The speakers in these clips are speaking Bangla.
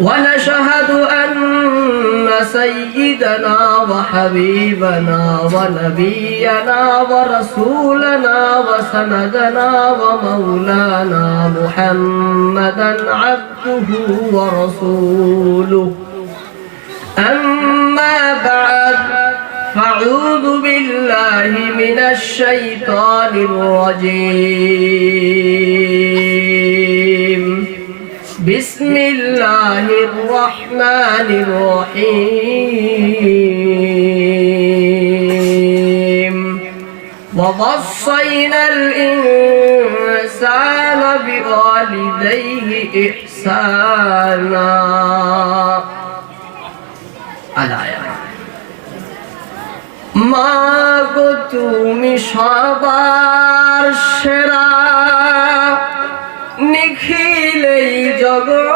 ونشهد أن سيدنا وحبيبنا ونبينا ورسولنا وسندنا ومولانا محمدا عبده ورسوله. أما بعد فأعوذ بالله من الشيطان الرجيم. بسم الله الرحمن الرحيم ووصينا الإنسان بوالديه إحسانا الآية মা গো তুমি সবার সেরা নিখিলেই জগতে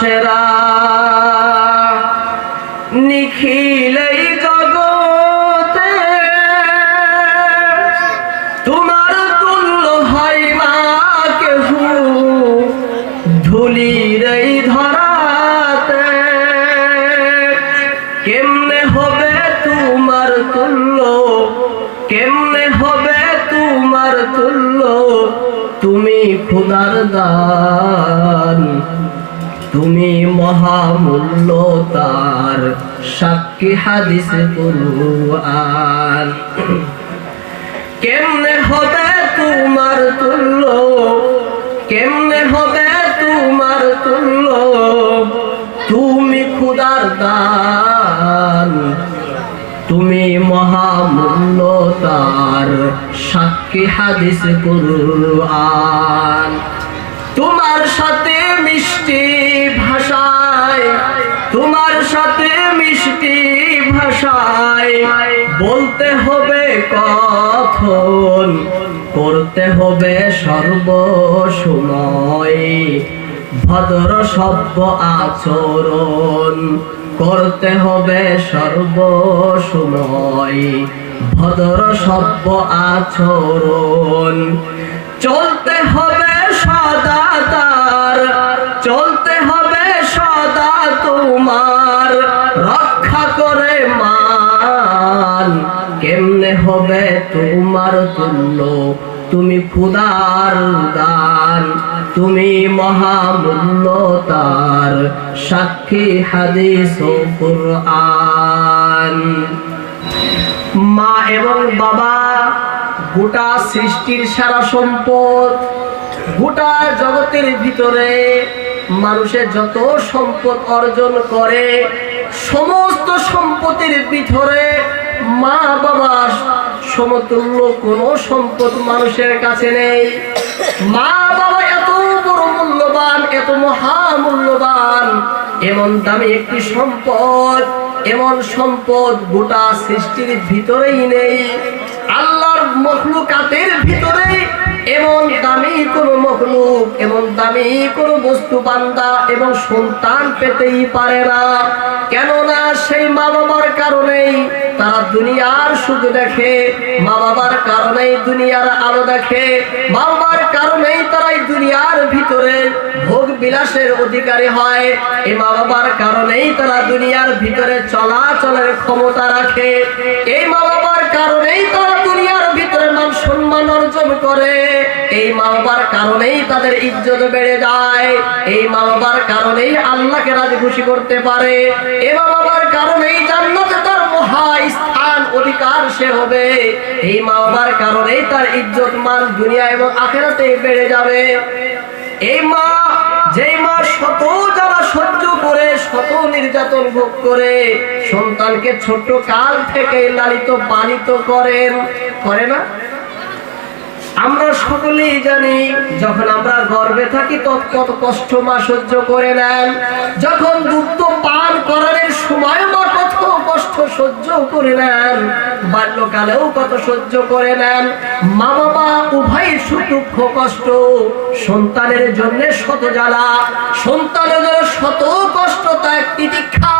সেরা নিখিলেই জগতে তোমার তুল্য হয় মা কেহু। ধুলির ধরাতে কেমনে হবে তোমার তুল্য? কেমনে হবে তোমার তুল্য? তুমি খুদার দান তুমি মহামূল্য তার সাক্ষী হাদিস কেমনে হবে তোমার তুল্য? কেমনে হবে তোমার তুল্য? তুমি খুদার দান। তুমি মহামূল্য তার সাক্ষী হাদিস কুরআন। তোমার সাথে মিষ্টি ভাষায়, তোমার সাথে মিষ্টি ভাষায় বলতে হবে কথন, করতে হবে সর্বসময়। ভদ্র সভ্য আচরণ, করতে হবে সর্বসময়। ভদ্র সভ্য আচরণ, চলতে হবে চলতে হবে সদা তোমার। রক্ষা করে মান। কেমনে হবে তোমার তুল্য তুমি খুদার দান। তুমি মহামূল্য তার সাক্ষী হাদিস ও মা এবং বাবা, গোটা সৃষ্টির সারা সম্পদ গোটা জগতের ভিতরে মানুষের যত সম্পদ অর্জন করে, সমস্ত সম্পদের ভিতরে মা বাবা সমতুল্য কোনো সম্পদ মানুষের কাছে নেই। মা বাবা এত বড় মূল্যবান, এত মহামূল্যবান, এমন দামি একটি সম্পদ, এমন সম্পদ গোটা সৃষ্টির ভিতরেই নেই। আল্লাহর মখলুকাতের ভিতরে এমন দামি কোন মখলুক, এমন দামি কোন বস্তু বান্দা এবং সন্তান পেতেই পারে না। কেননা সেই মা বাবার কারণেই তারা দুনিয়ার সুখ দেখে মা বাবার কারণেই দুনিয়ার আলো দেখে মা বাবার কারণেই তারা এই দুনিয়ার ভিতরে ভোগ বিলাসের অধিকারী হয়। এই মা বাবার কারণেই তারা দুনিয়ার ভিতরে চলাচলের ক্ষমতা রাখে। এই মা বাবার কারণেই তারা সম্মান অর্জন করে। এই মা কারণেই তাদের ইজ্জত বেড়ে যায়। এই মা কারণেই আল্লাহকে রাজি খুশি করতে পারে। এই মা কারণেই জান্নাতে তার মহা স্থান, অধিকার সে হবে। এই মা কারণেই তার ইজ্জত মান দুনিয়া এবং আখেরাতে বেড়ে যাবে। এই মা, যেই মা শত যারা সহ্য করে, শত নির্যাতন ভোগ করে, সন্তানকে ছোট্ট কাল থেকে লালিত পালিত করেন। করে না? আমরা সকলেই জানি, যখন আমরা গর্বে থাকি তত কষ্ট মা সহ্য করে নেন যখন দুধ পান করার সময় মা কত কষ্ট সহ্য করে নেন। বাল্যকালেও কত সহ্য করে নেন। মা বাবা উভয় সুখ দুঃখ কষ্ট। সন্তানের জন্য শত জ্বালা, সন্তানের শত কষ্ট ত্যাগ তিতিক্ষা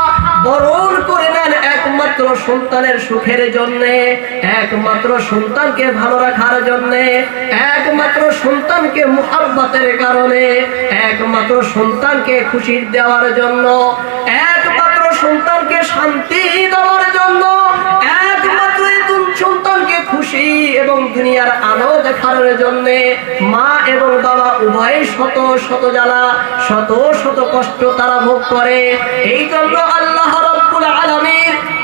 বরণ করে নেন একমাত্র সন্তানের সুখের জন্য, একমাত্র সন্তানকে ভালো রাখার জন্য, একমাত্র সন্তানকে মুহাব্বতের কারণে, একমাত্র সন্তানকে খুশি দেওয়ার জন্য, একমাত্র সন্তানকে শান্তি দেওয়ার জন্য, একমাত্র সন্তানকে খুশি এবং দুনিয়ার আলো দেখার জন্য, মা এবং বাবা উভয় শত শত জ্বালা, শত শত কষ্ট তারা ভোগ করে। এই জন্য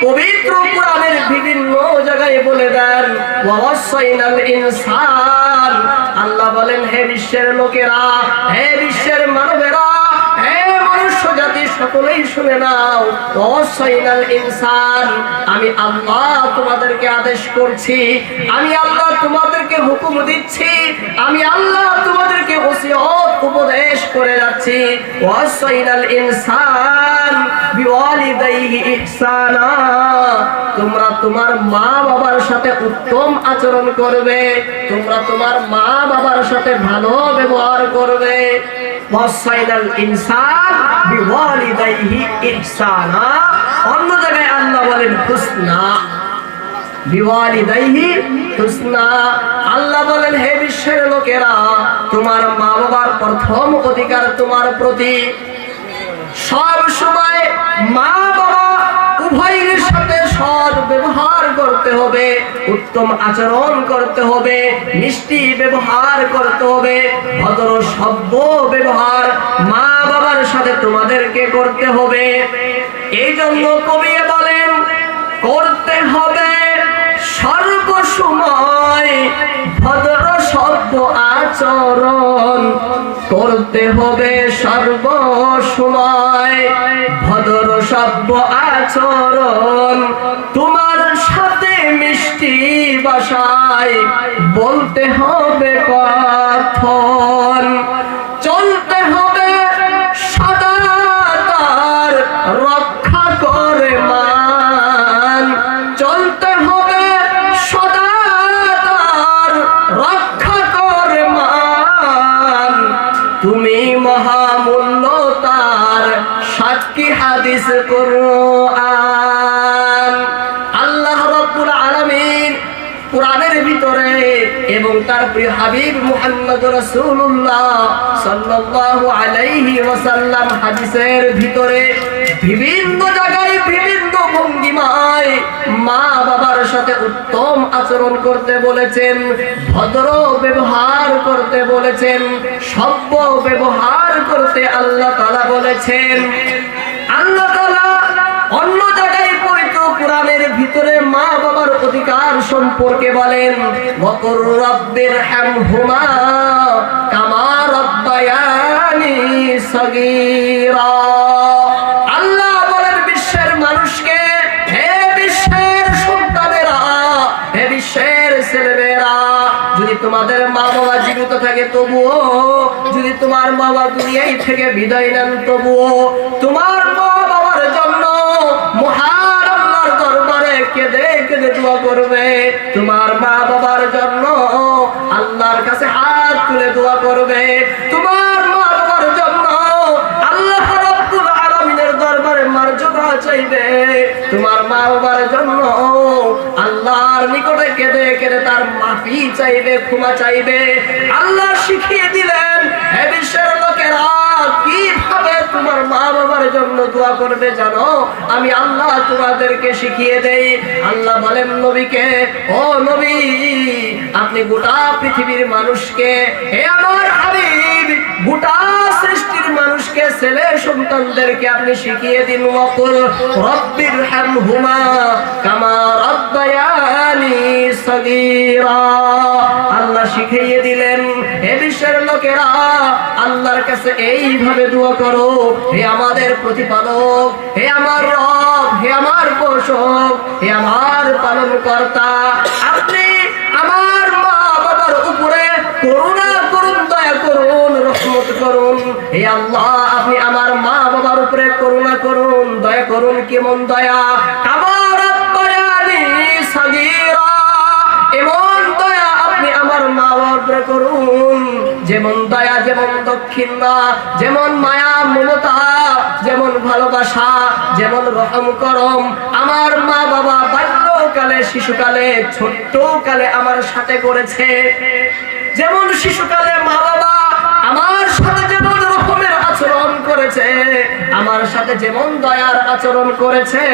পবিত্র কোরআনের বিভিন্ন জায়গায় বলে দেন ওয়াসাইনাল ইনসান। আল্লাহ বলেন, হে বিশ্বের লোকেরা, হে বিশ্বের মানবেরা, হে মনুষ্য জাতি, সকলেই শুনে নাও ওয়াসাইনাল ইনসান। আমি আল্লাহ তোমাদেরকে আদেশ করছি, আমি আল্লাহ তোমাদেরকে হুকুম দিচ্ছি, আমি আল্লাহ তোমাদেরকে ওসিয়ত উপদেশ করে যাচ্ছি। তোমরা তোমার মা বাবার সাথে উত্তম আচরণ করবে। তোমরা তোমার মা বাবার সাথে ভালো ব্যবহার করবে। অন্য জায়গায় আল্লাহ বলেন, হুসনা। বিওয়ালিদাইহি হুসনা আল্লাহ বলেন, হে বিশ্বের লোকেরা, তোমার মা বাবার প্রথম অধিকার তোমার প্রতি। সব সময় মা বাবা উভয়ের সাথে সৎ ব্যবহার করতে হবে, উত্তম আচরণ করতে হবে, মিষ্টি ব্যবহার করতে হবে, ভদ্র সভ্য ব্যবহার মা বাবার সাথে তোমাদেরকে করতে হবে। এই জন্য কবি বলেন, করতে হবে সর্বসময় ভদ্র শব্দ আচরণ করতে হবে সর্বসময়। ভদ্র শব্দ আচরণ তোমার সাথে মিষ্টি বাসায়। বলতে হবে কথন সাক্ষী হাদিস কোরআন। আল্লাহ রাব্বুল আলামিন কোরআনের ভিতরে এবং তার প্রিয় হাবিব মুহাম্মদ রাসূলুল্লাহ সাল্লাল্লাহু আলাইহি ওয়াসাল্লাম হাদিসের ভিতরে বিভিন্ন জায়গায় বিভিন্ন ভঙ্গিমায় মা বাবার সাথে উত্তম আচরণ করতে বলেছেন ভদ্র ব্যবহার করতে বলেছেন, সভ্য ব্যবহার করতে আল্লাহ তাআলা বলেছেন। আল্লাহ তাআলা অন্য জায়গায় পবিত্র কোরআনের ভিতরে মা বাবার অধিকার সম্পর্কে বলেন, ওয়াকুর রাব্বির হামহুমা কামা রাব্বায়ানি সগীরা। তবুও যদি তোমার বাবা এই থেকে বিদায় নেন, তবুও তোমার মা বাবার জন্য মহান দরবারে কেঁদে কেঁদে দোয়া করবে। তোমার মা বাবার জন্য আল্লাহর কাছে নিকটে কেঁদে কেঁদে তার মাফি চাইবে, ক্ষমা চাইবে। আল্লাহ শিখিয়ে দিলেন, হে বিশ্বের লোকেরা আপনি গোটা পৃথিবীর মানুষকে, হে আমার হাবিব, গোটা সৃষ্টির মানুষকে ছেলে সন্তানদেরকে আপনি শিখিয়ে দিন, ওয়াকুল রব্বির হামহুমা কামা রাব্বায়ানি সগীরা। আল্লাহ শিখিয়ে দিলেন, হে বিশ্বের লোকেরা, আল্লাহর কাছে এইভাবে দোয়া করো। হে আমাদের প্রতিপালক, হে আমার রব, হে আমার পোষক, হে আমার পালন কর্তা আপনি আমার মা বাবার উপরে করুণা করুন, দয়া করুন, রহমত করুন। হে আল্লাহ, আপনি আমার মা বাবার উপরে করুণা করুন, দয়া করুন কেমন দয়া। আমার দয়া আপনি আমার মা করুন। যেমন দয়া, যেমন দক্ষিণা, যেমন মায়া, মমতা, যেমন ভালোবাসা, যেমন রকম করম। আমার মা বাবা বাল্যকালে, শিশুকালে ছোট্ট কালে আমার সাথে করেছে। যেমন শিশুকালে মা বাবা করেছে, আমার সাথে যেমন দয়ার আচরণ করেছে,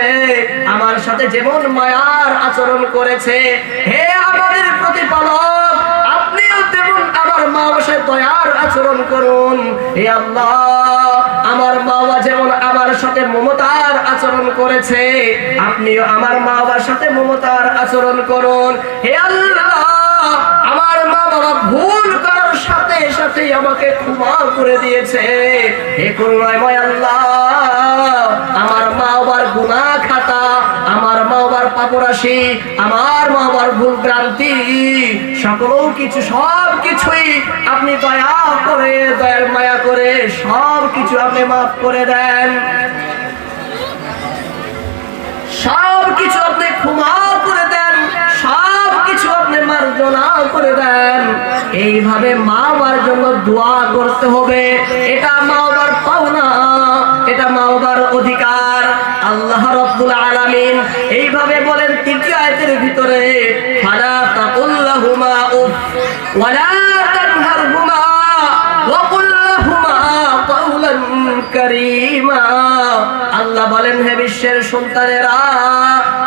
আমার সাথে যেমন মায়ার আচরণ করেছে। হে আমাদের প্রতিপালক, আপনিও তেমন আমার মা বাসায় দয়ার আচরণ করুন। হে আল্লাহ, আমার মা যেমন আমার সাথে মমতার আচরণ করেছে, আপনিও আমার মা বাবার সাথে মমতার আচরণ করুন। হে আল্লাহ আমার মা বাবা ভুল করার সাথে সাথে আমাকে ক্ষমা করে দিয়েছে। হে করুণাময় আল্লাহ, আমার মা বাবার গুনাহ খাতা, আমার মা বাবার পাপরাশি, আমার মা বাবার ভুল ভ্রান্তি, সকল কিছু সব কিছুই আপনি দয়া করে, দয়ার মায়া করে সব কিছু আপনি মাফ করে দেন। সব কিছু আপনি ক্ষমা এইভাবে মা বাবার জন্য দোয়া করতে হবে। এটা মা বাবার পাওনা, এটা মা বাবার অধিকার। আল্লাহ রব্বুল আলামিন এইভাবে বলেন তৃতীয় আয়াতের ভিতরে আল্লাহ বলেন, হে বিশ্বের সন্তানেরা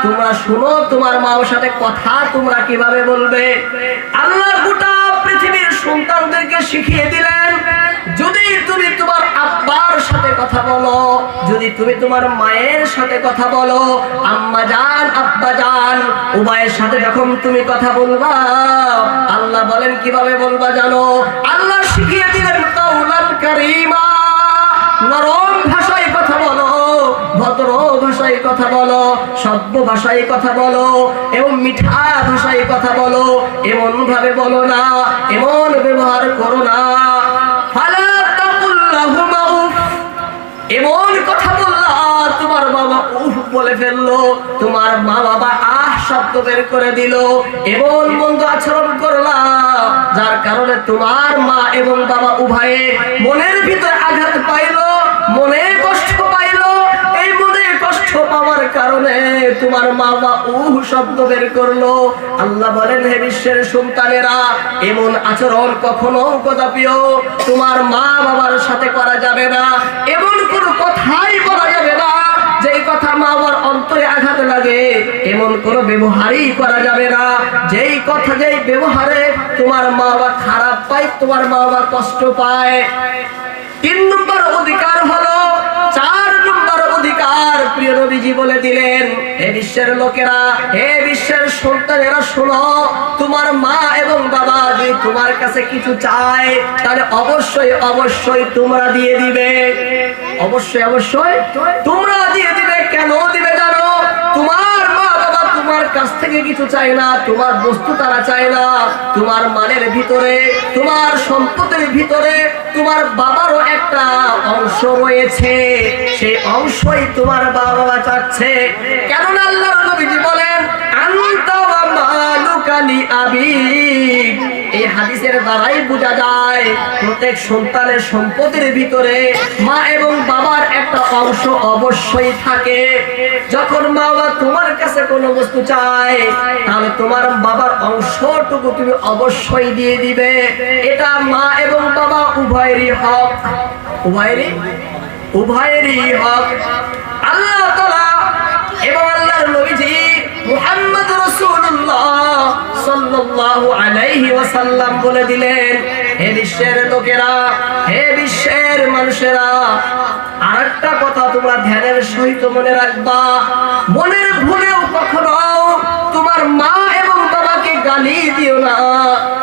তোমরা শুনো, তোমার মার সাথে কথা তোমরা কীভাবে বলবে? আল্লাহ গোটা পৃথিবীর সন্তানদেরকে শিখিয়ে দিলেন, যদি তুমি তোমার আব্বার সাথে কথা বলো, যদি তুমি তোমার মায়ের সাথে কথা বলো, আম্মা জান আব্বা জান উভয়ের সাথে যখন তুমি কথা বলবা, আল্লাহ বলেন কীভাবে বলবা জানো? আল্লাহ শিখিয়ে দিলেন কাউলান কারীমা, নরম ভাষায় কথা বলো, সভ্য ভাষায় কথা বলো, এবং মিঠা ভাষায় কথা বলো, এমন ভাবে বলো না, এমন ব্যবহার করো না। এমন কথা বললা, তোমার বাবা উফ বলে ফেলল, তোমার মা বাবা আহ শব্দ বের করে দিল, এমন মন্দ আচরণ করলা, যার কারণে তোমার মা এবং বাবা উভয়ে মনের ভিতরে আঘাত পাইলো, মনে কষ্ট পাওয়ার কারণে তোমার মা বাবা উহ শব্দ বের করল। আল্লাহ বলেন, হে বিশ্বের সন্তানেরা, এমন আচরণ কখনো কদাপিও তোমার মা বাবার সাথে করা যাবে না। এমন কোনো কথাই বলা যাবে না আঘাত লাগে। এমন কোনো ব্যবহারই করা যাবে না। যেই কথা যেই ব্যবহারে তোমার মা বাবা খারাপ পায়, তোমার মা বাবা কষ্ট পায়। তিন নম্বর অধিকার হলো প্রিয় নবীজি বলে দিলেন, হে বিশ্বের লোকেরা, হে বিশ্বের সন্তানেরা, শোনো, তোমার মা এবং বাবা যদি তোমার কাছে কিছু চায়, তাহলে অবশ্যই অবশ্যই তোমরা দিয়ে দিবে। অবশ্যই অবশ্যই তোমরা দিয়ে দিবে। কেন দিবে জানো তোমার মা বাবা তোমার কাছ থেকে কিছু চায় না, তোমার বস্তু তারা চায় না। তোমার মানের ভিতরে, তোমার সম্পদের ভিতরে, তোমার বাবারও একটা অংশ রয়েছে। সেই অংশই তোমার বাবা চাচ্ছে। কেননা আল্লাহ নবীজি বলেন আমি তো আমি লি আবিক এই হাদিসের দ্বারাই বোঝা যায়, প্রত্যেক সন্তানের সম্পদের ভিতরে মা এবং বাবার একটা অংশ অবশ্যই থাকে। যখন মা বাবা তোমার কাছে কোনো বস্তু চায়, তাহলে তোমার বাবার অংশটুকু তুমি অবশ্যই দিয়ে দিবে। এটা মা এবং বাবা উভয়েরই হক। উভয়েরই? উভয়েরই হক। আল্লাহ তাআলা এবং আল্লাহর নবীজি মুহাম্মদ রাসূলুল্লাহ সাল্লাল্লাহু আলাইহি ওয়াসাল্লাম বলে দিলেন, হে বিশ্বের লোকেরা, হে বিশ্বের মানুষেরা, আরেকটা কথা তোমরা ধ্যানের সহিত মনে রাখবা। মনের ভুলেও কখনো তোমার মা এবং বাবাকে গালি দিও না।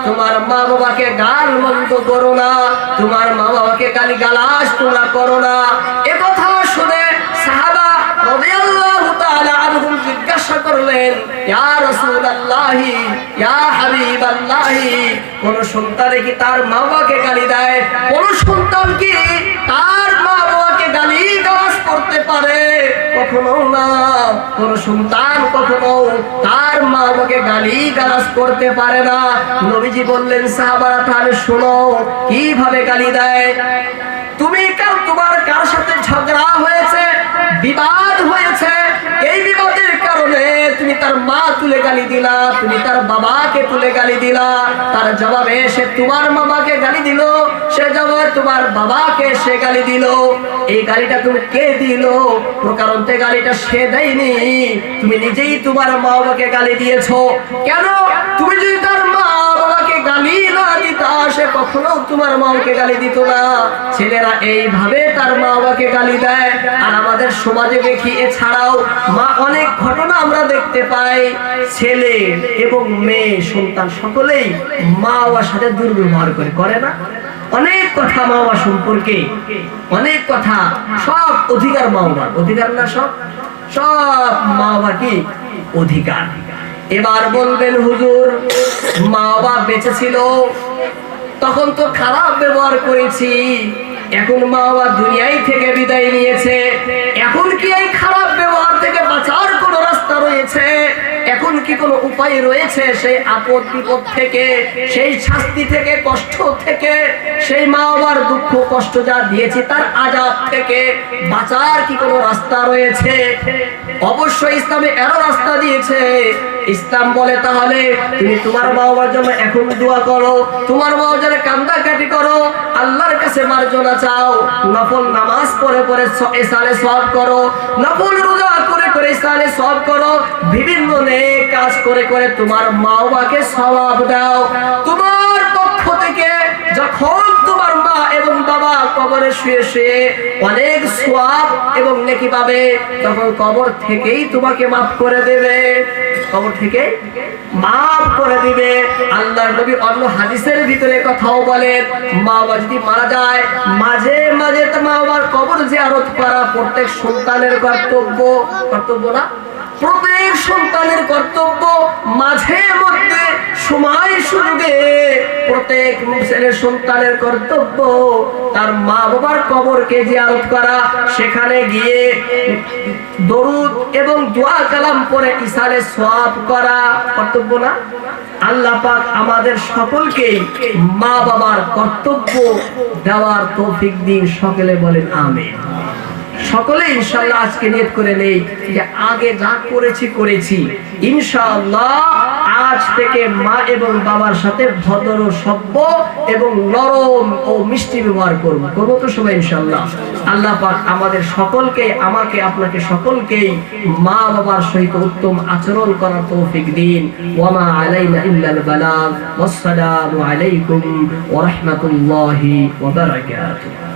তোমার মা বাবাকে গাল মন্দ করো না। তোমার মা বাবাকে গালি গালাস তোমরা করো না। এ কথা শুনে সাহাবা রাদিয়াল্লাহু তাআলা আনহুম জিজ্ঞাসা করলেন, ইয়া রাসূলুল্লাহি ইয়া হাবিবাল্লাহি। কোন সন্তানে কি তার মা বাবাকে গালি দেয়? কোন সন্তান কি তার মা বাবাকে গালি করতে পারে? কখনো না। কোন সন্তান কখনো তার মা বাবাকে গালি করতে পারে না। নবীজি বললেন, সাহাবারা, তাহলে শোনো, কীভাবে গালি দেয়? তুমি কার তোমার কার সাথে ঝগড়া হয়েছে? বিবাদ হয়েছে? এই বিবাদের কারণে তুমি তার মা তুলে গালি দিলা, তুমি তার বাবাকে তুলে গালি দিলা। তার জবাবে সে তোমার মামাকে গালি দিল, সে জবাবে তোমার বাবাকে সে গালি দিল। এই গালিটা তুমি কে দিল? প্রকারন্তে গালিটা সে দেয়নি। তুমি নিজেই তোমার মা বাবাকে গালি দিয়েছ। কেন? তুমি যদি তার বাবাকে অনেক দুর্ব্যবহার করে করে না? অনেক কথা মা বাবা সম্পর্কে, অনেক কথা সব অধিকার মা বাবার। অধিকার না সব? সব মা বাবা কি? অধিকার। এবার বলবেন হুজুর, মা বাবা বেঁচে ছিল তখন তো খারাপ ব্যবহার করেছি। এখন মা বাবা দুনিয়ায় থেকে বিদায় নিয়েছে। এখন কি এই খারাপ ব্যবহার থেকে বাঁচার কোনো রাস্তা রয়েছে? এখন কি কোনো উপায় রয়েছে সেই আপদ বিপদ থেকে, সেই শাস্তি থেকে, কষ্ট থেকে, সেই মা বাবার দুঃখ, কষ্ট যা দিয়েছি তার আজাব থেকে বাঁচার কি কোনো রাস্তা রয়েছে? অবশ্যই ইসলামে এরো রাস্তা দিয়েছে। ইসলাম বলে তাহলে তুমি তোমার মা বাবার জন্য এখন দোয়া করো, তোমার মা বাবার কান্দা কাটি করো, আল্লাহর কাছে মার্জনা চাও, নফল নামাজ পড়ে পড়ে স- এসালে সব করো, নফল রোজা করে করে ইসলামে সব করো, বিভিন্ন কাজ করে করে তোমার মা বাবাকে সওয়াব দাও। তোমার পক্ষ থেকে যখন তোমার মা এবং বাবা কবরে শুয়ে শুয়ে অনেক সোয়াব এবং নেকি পাবে, তখন কবর থেকেই তোমাকে মাফ করে দেবে। কবর থেকে মাফ করে দিবে। আল্লাহ নবী অন্য হাদিসের ভিতরে কথাও বলেন, মা বাবা যদি মারা যায়, মাঝে মাঝে তো মা বাবার কবর জিয়ারত করা প্রত্যেক সন্তানের কর্তব্য। কর্তব্য না, প্রত্যেক সন্তানের কর্তব্য মাঝে মধ্যে সময় সুযোগে প্রত্যেক ছেলের সন্তানের কর্তব্য। তার মা বাবার কবরকে জিয়ারত করা, সেখানে গিয়ে দরুদ এবং দোয়া কালাম পরে ইসালে সওয়াব করা। কর্তব্য না? আল্লাহ পাক আমাদের সকলকে মা বাবার কর্তব্য দেওয়ার তৌফিক দিন। সকলে বলেন আমিন। সকলে ইনশাল্লাহ আজকে নিয়ত করে নেই। যে আগে যা করেছি করেছি। ইনশাআল্লাহ আজ থেকে মা এবং বাবার সাথে ভদ্র, সভ্য এবং নরম ও মিষ্টি ব্যবহার করব। করব তো সবাই ইনশাআল্লাহ। আল্লাহ পাক আমাদের সকলকে, আমাকে, আপনাকে সকলকেই মা বাবার সহিত উত্তম আচরণ করার তৌফিক দিন। ওয়ামা আলাইনা ইল্লাল বালাগ। ওয়াসসালামু আলাইকুম ওয়া রাহমাতুল্লাহি ওয়া বারাকাতুহু।